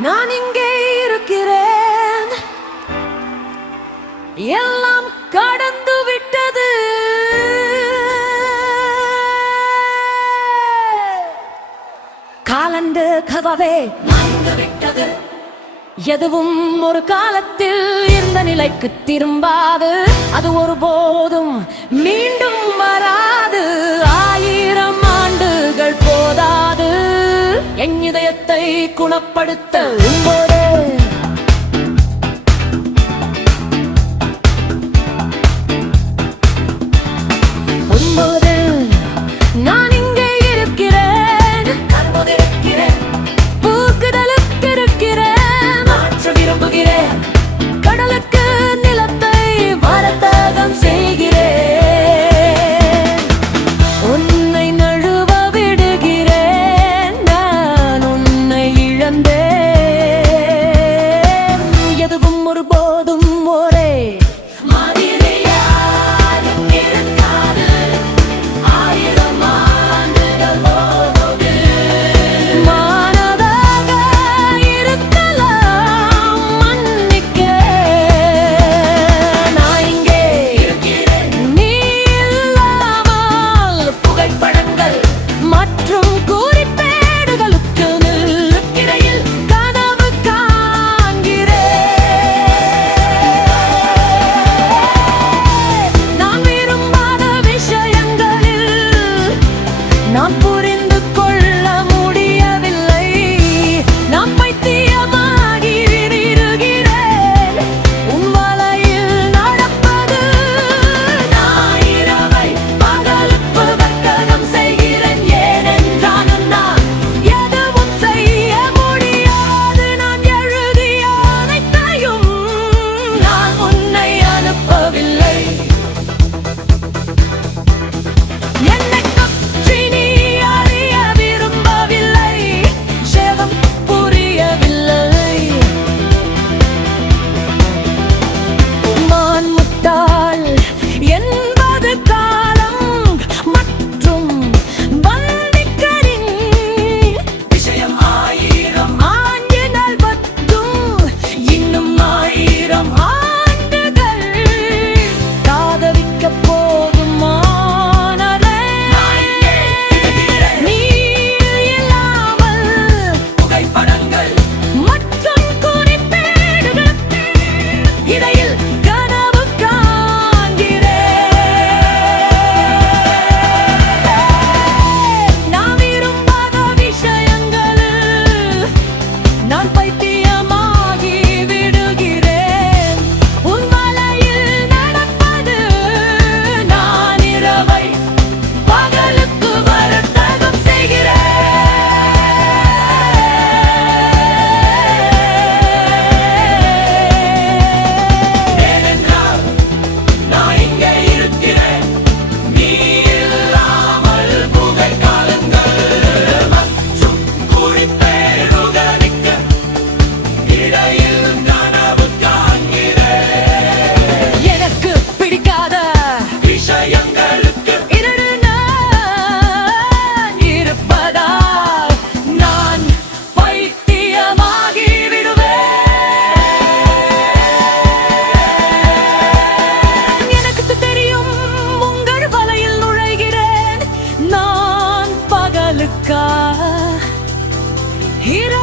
நான் இங்கே இருக்கிறேன், எல்லாம் கடந்து விட்டது. காலண்டு கதவே மறந்து விட்டது. எதுவும் ஒரு காலத்தில் இருந்த நிலைக்கு திரும்பாது, அது ஒருபோதும் மீண்டும் வராது. 1000 ஆண்டுகள் போதாது என் இதயத்தை குணப்படுத்த உம்போது. நான் இங்கே இருக்கிறேன், பூக்குதலுக்கு இருக்கிறேன், மாற்ற விரும்புகிறேன். கடலுக்கு நிலத்தை வர்த்தகம் செய்கிறேன். உன்னை நழுவ விடுகிறேன், நான் உன்னை இழந்தேன். எதுவும் ஒருபோதும் ஒரே நான் புரிந்து கொள்ள முடியவில்லை. நான் பைத்தியமாகி விடுகிறேன். உன் வலையில் நடப்பது. நான் இரவை பகலுக்கு வர்த்தகம் செய்கிறேன். ஏனென்றால் நான் எதுவும் செய்ய முடியாது. நான் எழுதிய அனைத்தையும் நான் உன்னை அனுப்பவில்லை. என்னை Hero